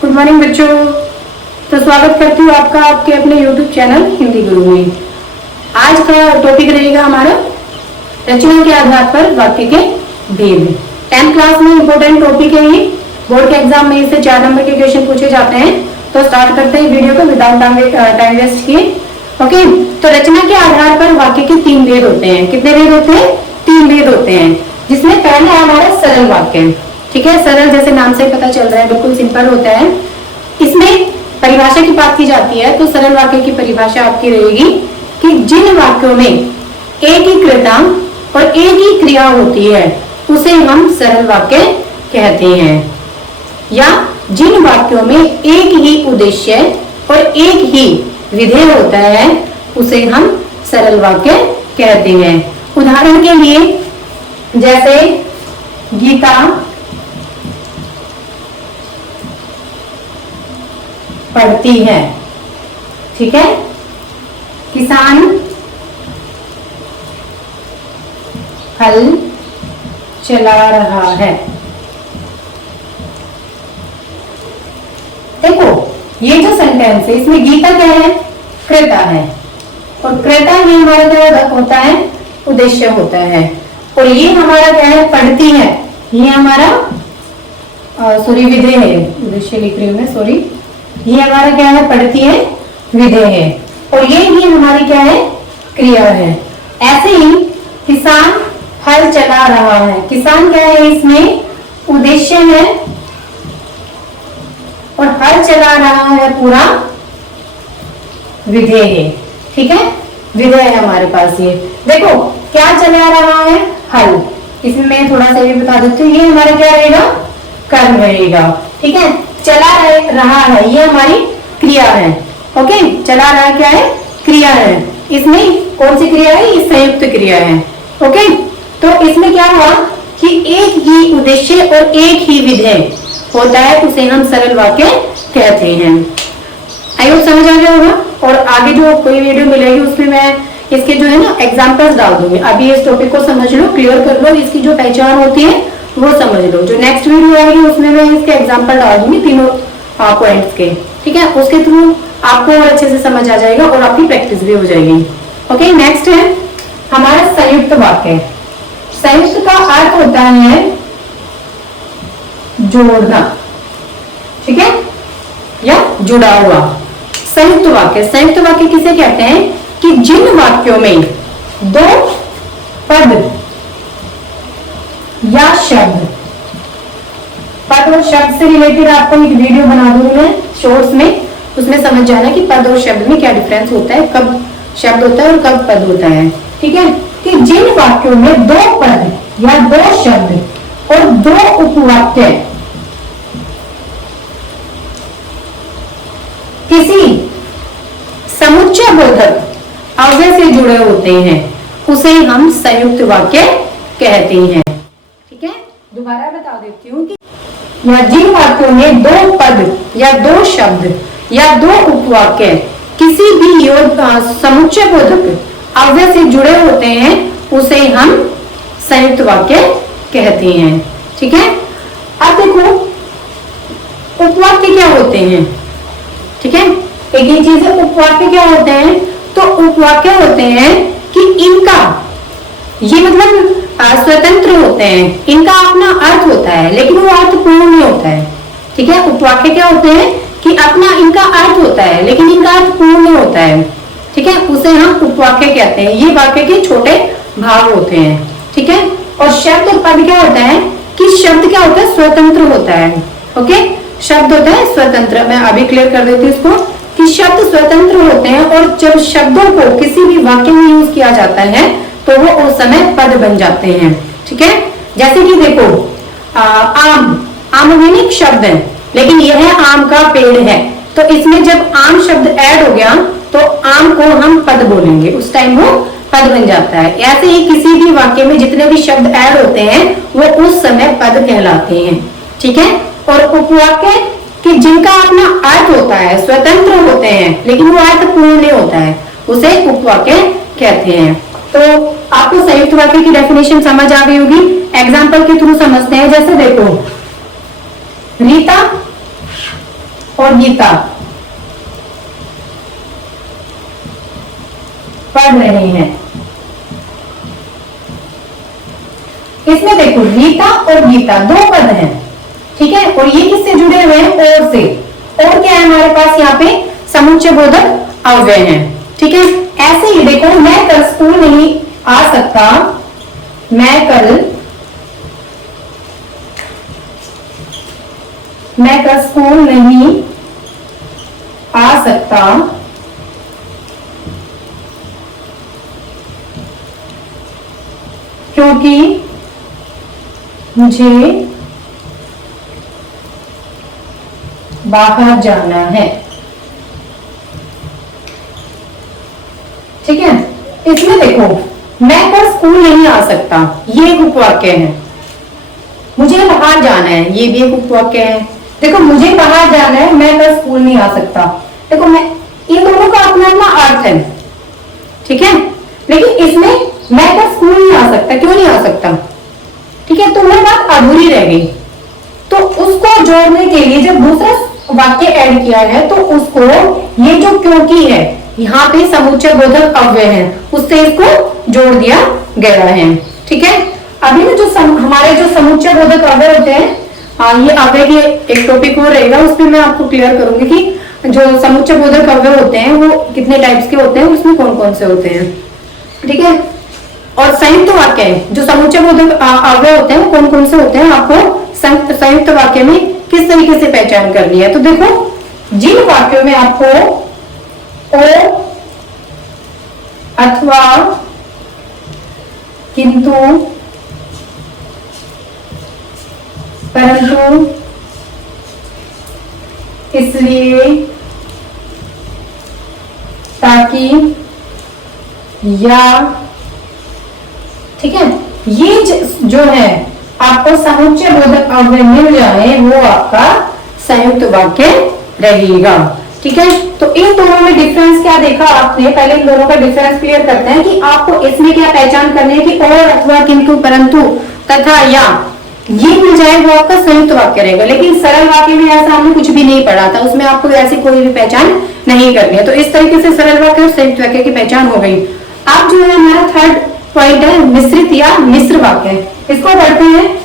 Good morning बच्चों। तो स्वागत करती हूँ आपका आपके अपने YouTube चैनल हिंदी गुरु में। आज का टॉपिक रहेगा हमारा रचना के आधार पर वाक्य के भेद। 10th क्लास में इंपॉर्टेंट टॉपिक है ये। बोर्ड के एग्जाम में इससे 4 नंबर के क्वेश्चन पूछे जाते हैं। तो स्टार्ट करते हैं वीडियो को विदाउट टाइम वेस्ट किए। ओके, तो रचना के आधार पर वाक्य के 3 भेद होते हैं। कितने भेद होते हैं? 3 भेद होते हैं, जिसमें पहला है हमारा सरल वाक्य। ठीक है, सरल जैसे नाम से पता चल रहा है, बिल्कुल सिंपल होता है। इसमें परिभाषा की बात की जाती है, तो सरल वाक्य की परिभाषा आपकी रहेगी कि जिन वाक्यों में एक ही क्रेता और एक ही क्रिया होती है उसे हम सरल वाक्य कहते हैं, या जिन वाक्यों में एक ही उद्देश्य और एक ही विधेय होता है उसे हम सरल वाक्य कहते हैं। उदाहरण के लिए जैसे गीता पढ़ती है, ठीक है। किसान हल चला रहा है। देखो ये जो सेंटेंस है इसमें गीता क्या है? क्रेता है, और क्रेता ये हमारा क्या होता है? उद्देश्य होता है। और ये हमारा क्या है? पढ़ती है, ये हमारा सॉरी विधेय है। उद्देश्य लिख रही हूं मैं, सॉरी। ये हमारा क्या है? पढ़ती है, विधेय है। और ये भी हमारी क्या है? क्रिया है। ऐसे ही किसान हल चला रहा है। किसान क्या है? इसमें उद्देश्य है, और हल चला रहा है पूरा विधेय है। ठीक है, विधेय है हमारे पास। ये देखो क्या चला रहा है? हल। इसमें मैं थोड़ा सा ये बता देती हूँ, ये हमारा क्या रहेगा? कर्म रहेगा। ठीक है, चला रहा है ये हमारी क्रिया है। ओके, चला रहा क्या है? क्रिया है। इसमें कौन सी क्रिया है? ये संयुक्त क्रिया है। ओके, तो इसमें क्या हुआ कि एक ही उद्देश्य और एक ही विधेय होता है, उसे हम सरल वाक्य कहते हैं। आई होप समझ आ गया होगा। और आगे जो कोई वीडियो मिलेगी उसमें मैं इसके जो है ना एग्जाम्पल्स डाल दूंगी। अभी इस टॉपिक को समझ लो, क्लियर कर लो, इसकी जो पहचान होती है वो समझ लो। जो नेक्स्ट वीडियो आएगी उसमें मैं इसके एग्जाम्पल डाल दूंगी तीनों पॉइंट्स के। ठीक है, उसके थ्रू आपको और अच्छे से समझ आ जाएगा और आपकी प्रैक्टिस भी हो जाएगी। ओके, नेक्स्ट है हमारा संयुक्त वाक्य। संयुक्त का अर्थ होता है जोड़ना, ठीक है, या जुड़ा हुआ। संयुक्त वाक्य, संयुक्त वाक्य किसे कहते हैं? कि जिन वाक्यों में 2 पद या शब्द, पद और शब्द से रिलेटेड आपको एक वीडियो बना दूंगी मैं शॉर्ट्स में, उसमें समझ जाना कि पद और शब्द में क्या डिफरेंस होता है, कब शब्द होता है और कब पद होता है। ठीक है, कि जिन वाक्यों में 2 पद या 2 शब्द और 2 उपवाक्य किसी समुच्चय बोधक अव्यय से जुड़े होते हैं उसे हम संयुक्त वाक्य कहते हैं। ठीक है, दोबारा बता देती हूँ कि या जिन वाक्यों में 2 पद या 2 शब्द या 2 उपवाक्य किसी भी समुच्चय बोधक अव्यय से जुड़े होते हैं उसे हम संयुक्त वाक्य कहते हैं। ठीक है, अब देखो उपवाक्य क्या होते हैं। ठीक है, एक ही चीज है, उपवाक्य क्या होते हैं? तो उपवाक्य होते हैं कि इनका ये मतलब स्वतंत्र होते हैं, इनका अपना अर्थ होता है लेकिन वो अर्थ पूर्ण नहीं होता है। ठीक है, उपवाक्य क्या होते हैं कि अपना इनका अर्थ होता है लेकिन इनका अर्थ पूर्ण नहीं होता है। ठीक है, उसे हम उपवाक्य कहते हैं। ये वाक्य के छोटे भाग होते हैं। ठीक है, और शब्द और पद क्या होता है कि शब्द क्या होता है? स्वतंत्र होता है। ओके, शब्द होता है स्वतंत्र। मैं अभी क्लियर कर देती हूँ इसको कि शब्द स्वतंत्र होते हैं, और जब शब्दों को किसी भी वाक्य में यूज किया जाता है तो वो उस समय पद बन जाते हैं। ठीक है, जैसे कि देखो आम, आमविनिक शब्द है लेकिन यह आम का पेड़ है, तो इसमें जब आम शब्द ऐड हो गया तो आम को हम पद बोलेंगे, उस टाइम वो पद बन जाता है। ऐसे ही किसी भी वाक्य में जितने भी शब्द ऐड होते हैं वो उस समय पद कहलाते हैं। ठीक है, और उपवाक्य कि जिनका अपना अर्थ होता है, स्वतंत्र होते हैं लेकिन वो अर्थ पूर्ण नहीं होता है, उसे उपवाक्य कहते हैं। तो आपको संयुक्त वाक्य की डेफिनेशन समझ आ गई होगी। एग्जाम्पल के थ्रू समझते हैं। जैसे देखो, रीता और गीता पढ़ रहे हैं। इसमें देखो रीता और गीता दो पद हैं, ठीक है, और ये किससे जुड़े हुए हैं? और से। और क्या है हमारे पास यहाँ पे? समुच्चय बोधक अव्यय है, ठीक है। ऐसे ही देखो, मैं कल स्कूल नहीं आ सकता, मैं कल स्कूल नहीं आ सकता, क्योंकि मुझे बाहर जाना है, ठीक है। इसमें देखो, मैं कल स्कूल नहीं आ सकता, ये एक उपवाक्य है। मुझे बाहर जाना है, ये भी एक उपवाक्य है। देखो, मुझे बाहर जाना है, मैं कल स्कूल नहीं आ सकता। देखो, मैं इन दोनों का अपना अपना अर्थ है, ठीक है, लेकिन इसमें मैं कल स्कूल नहीं आ सकता, क्यों नहीं आ सकता, ठीक है, तो वो बात अधूरी रह गई। तो उसको जोड़ने के लिए जब दूसरा वाक्य ऐड किया है, तो उसको ये जो क्योंकि है, यहाँ पे समुच्चय बोधक अव्यय है, उससे इसको जोड़ दिया गया है, ठीक है। अभी ना जो हमारे जो समुच्चय बोधक अव्यय होते हैं, ये अव्यय की एक टॉपिक और रहेगा, उसमें मैं आपको क्लियर करूंगी कि जो समुच्चय बोधक अव्यय होते हैं वो कितने टाइप्स के होते हैं, उसमें कौन कौन से होते हैं, ठीक है। और संयुक्त वाक्य है, जो समुच्चय बोधक अव्यय होते हैं वो कौन कौन से होते हैं, आपको संयुक्त वाक्य में किस तरीके से पहचान करनी है। तो देखो, जिन वाक्यों में आपको ओ अथवा किंतु परंतु इसलिए ताकि या, ठीक है, ये जो है आपको समुच्चय बोधक अव्यय मिल जाए, वो आपका संयुक्त वाक्य रहेगा, ठीक है। तो इन दोनों में डिफरेंस क्या देखा आपने? पहले इन दोनों का डिफरेंस क्लियर करते हैं कि आपको इसमें क्या पहचान करनी है कि और अथवा किंतु परंतु तथा या ये मिल जाए, वो आपका संयुक्त वाक्य रहेगा। लेकिन सरल वाक्य में ऐसा हमने कुछ भी नहीं पढ़ा था, उसमें आपको ऐसी कोई भी पहचान नहीं करनी है। तो इस तरीके से सरल वाक्य और संयुक्त वाक्य की पहचान हो गई। अब जो है हमारा थर्ड पॉइंट है मिश्रित या मिश्र वाक्य, इसको पढ़ते हैं।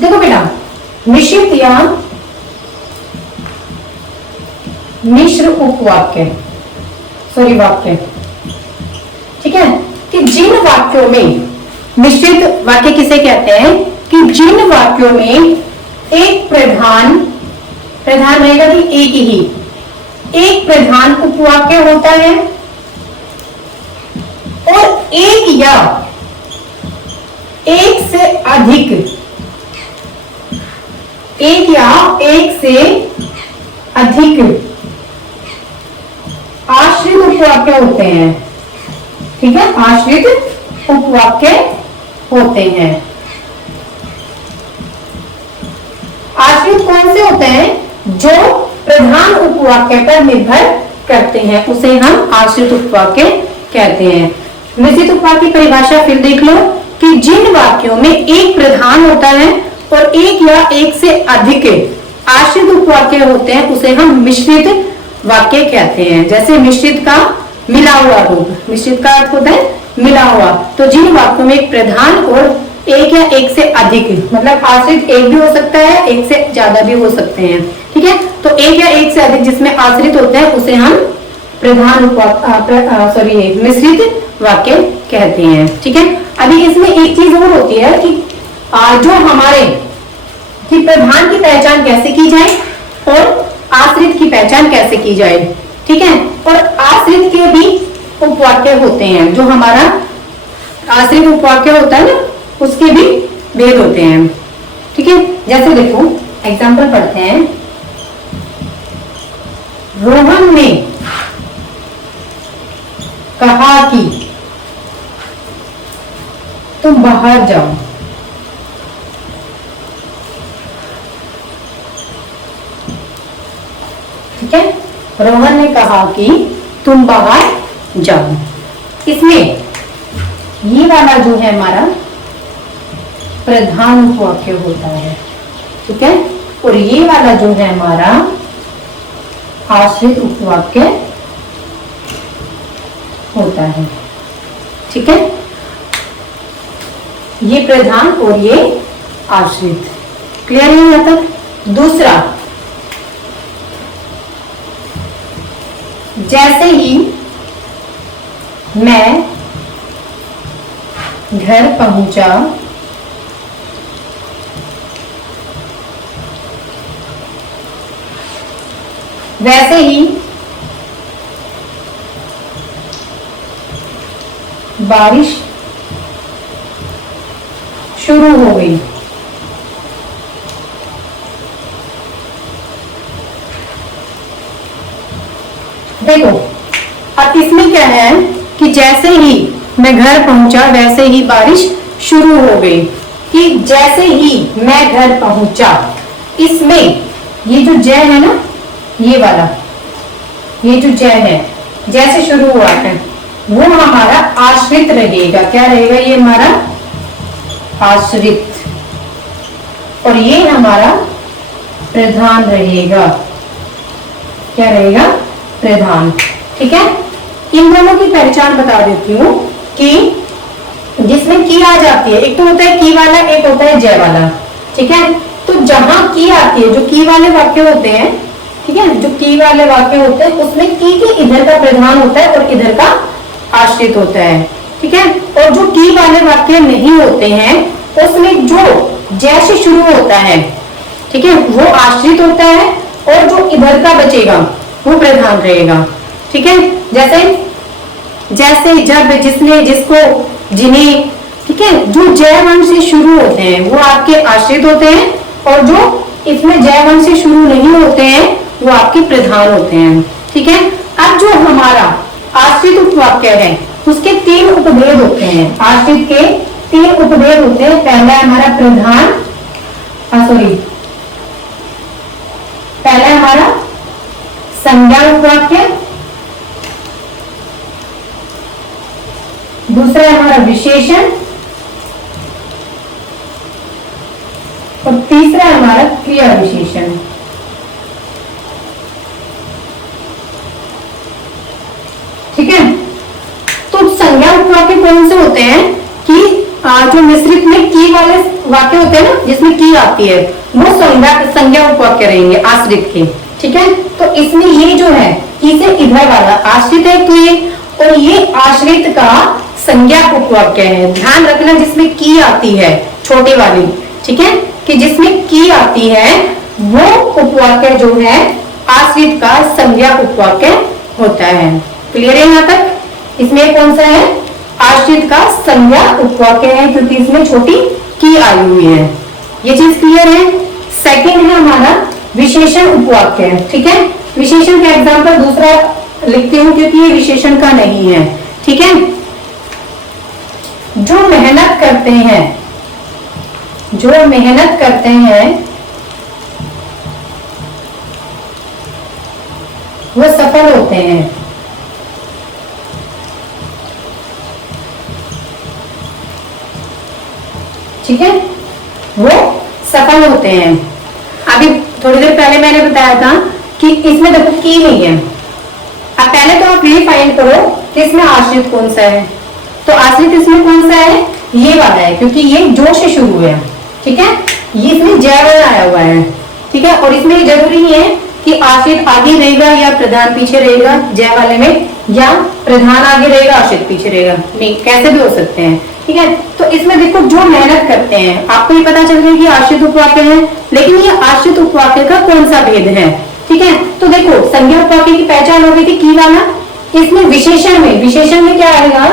देखो बेटा, मिश्रित या मिश्र उपवाक्य, सॉरी वाक्य, ठीक है, कि जिन वाक्यों में मिश्रित वाक्य किसे कहते हैं कि जिन वाक्यों में एक प्रधान रहेगा कि एक प्रधान उपवाक्य होता है और एक या एक से अधिक आश्रित उपवाक्य होते हैं, ठीक है, आश्रित उपवाक्य होते हैं। आश्रित कौन से होते हैं? जो प्रधान उपवाक्य पर निर्भर करते हैं, उसे हम आश्रित उपवाक्य कहते हैं। मिश्रित उपवाक्य की परिभाषा फिर देख लो कि जिन वाक्यों में एक प्रधान होता है और एक या एक से अधिक आश्रित उपवाक्य होते हैं, उसे हम मिश्रित वाक्य कहते हैं। जैसे मिश्रित का मिला हुआ रूप, मिश्रित का अर्थ होता है मिला हुआ। तो जिन वाक्यों में एक प्रधान और एक या एक से अधिक, मतलब आश्रित एक भी हो सकता है, एक से ज्यादा भी हो सकते हैं, ठीक है। तो एक या एक से अधिक जिसमें आश्रित होते हैं उसे हम प्रधान मिश्रित वाक्य कहते हैं, ठीक है। अभी इसमें एक चीज और होती है कि जो हमारे कि प्रधान की पहचान कैसे की जाए और आश्रित की पहचान कैसे की जाए, ठीक है। और आश्रित के भी उपवाक्य होते हैं, जो हमारा आश्रित उपवाक्य होता है ना, उसके भी भेद होते हैं, ठीक है। जैसे देखो एग्जांपल पढ़ते हैं। रोहन ने कहा कि तुम बाहर जाओ, ठीक है। रोहन ने कहा कि तुम बाहर जाओ। इसमें ये वाला जो है हमारा प्रधान उपवाक्य होता है, ठीक है, और ये वाला जो है हमारा आश्रित उपवाक्य होता है, ठीक है। ये प्रधान और ये आश्रित। क्लियर है यहाँ तक? दूसरा, जैसे ही मैं घर पहुंचा, वैसे ही बारिश शुरू हो गई। देखो, अब इसमें क्या है कि जैसे ही मैं घर पहुंचा वैसे ही बारिश शुरू हो गई, कि जैसे ही मैं घर पहुंचा, इसमें ये जो जय है ना, ये वाला, ये जो जय है, जैसे शुरू हुआ है, वो हमारा आश्रित रहेगा। क्या रहेगा? ये हमारा आश्रित, और ये हमारा प्रधान रहेगा। क्या रहेगा? प्रधान। ठीक है, इन दोनों की पहचान बता देती हूँ कि जिसमें की आ जाती है, एक तो होता है की वाला, एक होता है जय वाला। ठीक है, तो जहां की आती है, जो की वाले वाक्य होते हैं, ठीक है, जो की वाले वाक्य होते हैं उसमें की के इधर का प्रधान होता है और इधर का आश्रित होता है। ठीक है, और जो की वाले वाक्य नहीं होते हैं उसमें जो जय से शुरू होता है, ठीक है, वो आश्रित होता है, और जो इधर का बचेगा वो प्रधान रहेगा। ठीक है, जैसे जैसे, जब, जिसने, जिसको, जिन्हें, ठीक है, जो जय वर्ण से शुरू होते हैं वो आपके आश्रित होते हैं, और जो इसमें जय वर्ण से शुरू नहीं होते हैं वो आपके प्रधान होते हैं। ठीक है, अब जो हमारा आश्रित उपवाक्य है उसके तीन उपभेद होते हैं। आश्रित के तीन उपभेद होते हैं। पहला है हमारा प्रधान, पहला है हमारा संज्ञा उपवाक्य, दूसरा है हमारा विशेषण, और तीसरा है हमारा क्रिया विशेषण। ठीक है, तो संज्ञा उपवाक्य कौन से होते हैं कि जो मिश्रित में की वाले वाक्य होते हैं ना, जिसमें की आती है, वो संज्ञा उपवाक्य रहेंगे आश्रित के। ठीक है, तो इसमें ये जो है की से इधर वाला आश्रित है, तो ये, और ये आश्रित का संज्ञा उपवाक्य है। ध्यान रखना, जिसमें की आती है छोटी वाली, ठीक है, कि जिसमें की आती है वो उपवाक्य जो है आश्रित का संज्ञा उपवाक्य होता है। क्लियर है यहाँ तक? इसमें कौन सा है? आश्रित का संज्ञा उपवाक्य है, क्योंकि इसमें छोटी की आई हुई है। ये चीज क्लियर है? सेकंड है हमारा विशेषण उपवाक्य। ठीक है, विशेषण का एग्जाम्पल दूसरा लिखती हूँ क्योंकि ये विशेषण का नहीं है। ठीक है, जो मेहनत करते हैं, जो मेहनत करते हैं वो सफल होते हैं। ठीक है, वो सफल होते हैं। अभी थोड़ी देर पहले मैंने बताया था कि इसमें देखो की नहीं है। अब पहले तो आप ये फाइंड करो कि इसमें आश्रित कौन सा है। तो आश्रित इसमें कौन सा है? ये वाला है, क्योंकि ये जो से शुरू है। ठीक है, ये इसमें जय वर्ण आया हुआ है। ठीक है, और इसमें जरूरी नहीं है कि आश्रित आगे रहेगा या प्रधान पीछे रहेगा जय वाले में, या प्रधान आगे रहेगा आश्रित पीछे रहेगा, नहीं, कैसे भी हो सकते हैं। ठीक है, तो इसमें देखो जो मेहनत करते हैं, आपको ये पता चल गया कि आश्रित उपवाक्य है, लेकिन ये आश्रित उपवाक्य का कौन सा भेद है। ठीक है, तो देखो संज्ञा उपवाक्य की पहचान हो गई थी की वाला। इसमें विशेषण में क्या आएगा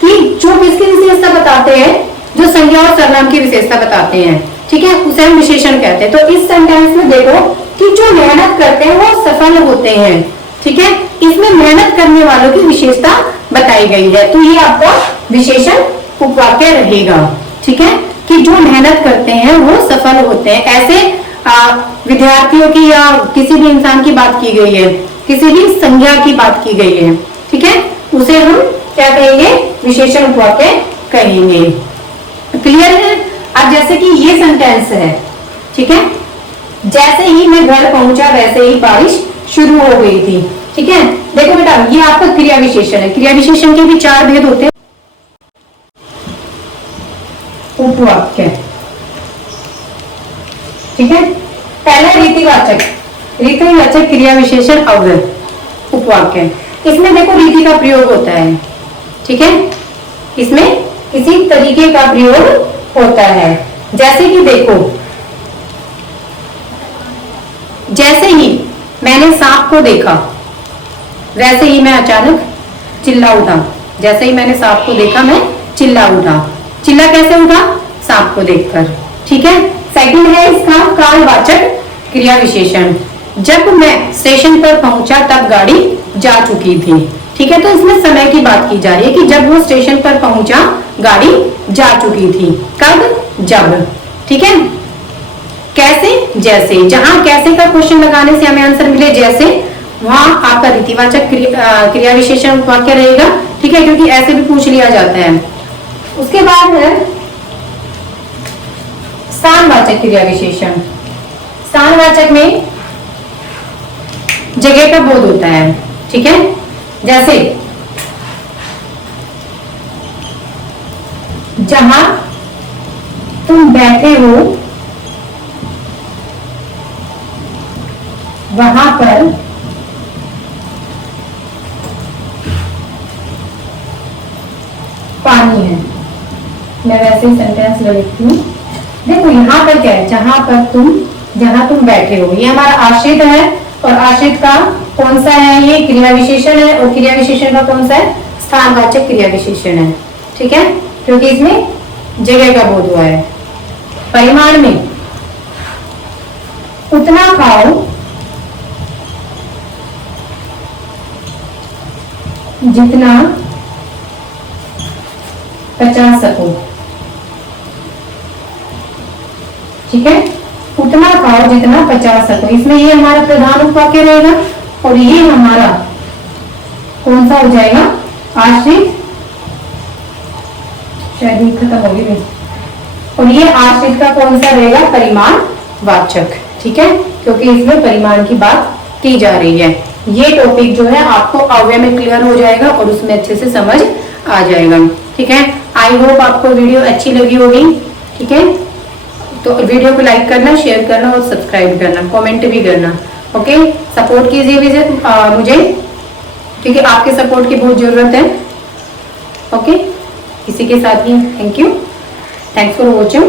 कि जो किसकी विशेषता बताते हैं, जो संज्ञा और सर्वनाम की विशेषता बताते हैं, ठीक है, उसे हम विशेषण कहते हैं। तो इस सेंटेंस में देखो कि जो मेहनत करते हैं वो सफल होते हैं। ठीक है, इसमें मेहनत करने वालों की विशेषता बताई गई है, तो ये आपका विशेषण उपवाक्य रहेगा। ठीक है, कि जो मेहनत करते हैं वो सफल होते हैं। ऐसे विद्यार्थियों की या किसी भी इंसान की बात की गई है, किसी भी संज्ञा की बात की गई है। उसे हम क्या कहेंगे, विशेषण उपवाक्य कहेंगे। क्लियर है? अब जैसे कि ये सेंटेंस है, ठीक है, जैसे ही मैं घर पहुंचा वैसे ही बारिश शुरू हो गई थी। ठीक है, देखो बेटा ये आपका क्रिया विशेषण है। क्रिया विशेषण के भी 4 भेद होते हैं। उपवाक्य, ठीक है, पहला रीतिवाचक, रीतिवाचक क्रिया विशेषण अव्यय उपवाक्य। इसमें देखो रीति का प्रयोग होता है, ठीक है, इसमें इसी तरीके का प्रयोग होता है। जैसे कि देखो, जैसे ही मैंने सांप को देखा वैसे ही मैं अचानक चिल्ला उठा। जैसे ही मैंने सांप को देखा मैं चिल्ला उठा। चिल्ला कैसे उठा? सांप को देखकर। ठीक है, सेकंड है इसका कालवाचक क्रिया विशेषण। जब मैं स्टेशन पर पहुंचा तब गाड़ी जा चुकी थी। ठीक है, तो इसमें समय की बात की जा रही है कि जब वो स्टेशन पर पहुंचा गाड़ी जा चुकी थी। कब? जब। ठीक है, कैसे? जैसे। जहां कैसे का क्वेश्चन लगाने से हमें आंसर मिले जैसे, वहां आपका रीतिवाचक क्रिया विशेषण वाक्य रहेगा। ठीक है, क्योंकि ऐसे भी पूछ लिया जाता है। उसके बाद है स्थानवाचक क्रिया विशेषण। स्थानवाचक में जगह का बोध होता है। ठीक है, जैसे जहां तुम बैठे हो वहां पर पानी है। मैं वैसे ही सेंटेंस लिखती हूँ। देखो यहाँ पर क्या है, जहां तुम बैठे हो, ये हमारा आश्रित है और आश्रित का कौन सा है? ये क्रिया विशेषण है और क्रिया विशेषण का कौन सा है? स्थानवाचक क्रिया विशेषण है। ठीक है, क्योंकि इसमें जगह का बोध हुआ है। परिमाण में उतना खाओ जितना पचा सको। ठीक है, उतना खाओ जितना पचा सको। इसमें ये हमारा प्रधान उपवाक्य रहेगा और ये हमारा कौन सा हो जाएगा? आश्रित। शायद ये खत्म होगी भी। और ये आश्रित का कौन सा रहेगा? परिमाण वाचक। ठीक है, क्योंकि इसमें परिमाण की बात की जा रही है। ये टॉपिक जो है आपको अव्यय में क्लियर हो जाएगा और उसमें अच्छे से समझ आ जाएगा। ठीक है, आई होप आपको वीडियो अच्छी लगी होगी। ठीक है, तो वीडियो को लाइक करना, शेयर करना और सब्सक्राइब करना, कमेंट भी करना। ओके, सपोर्ट कीजिए मुझे, क्योंकि आपके सपोर्ट की बहुत जरूरत है। ओके, इसी के साथ ही thank you, thanks for watching.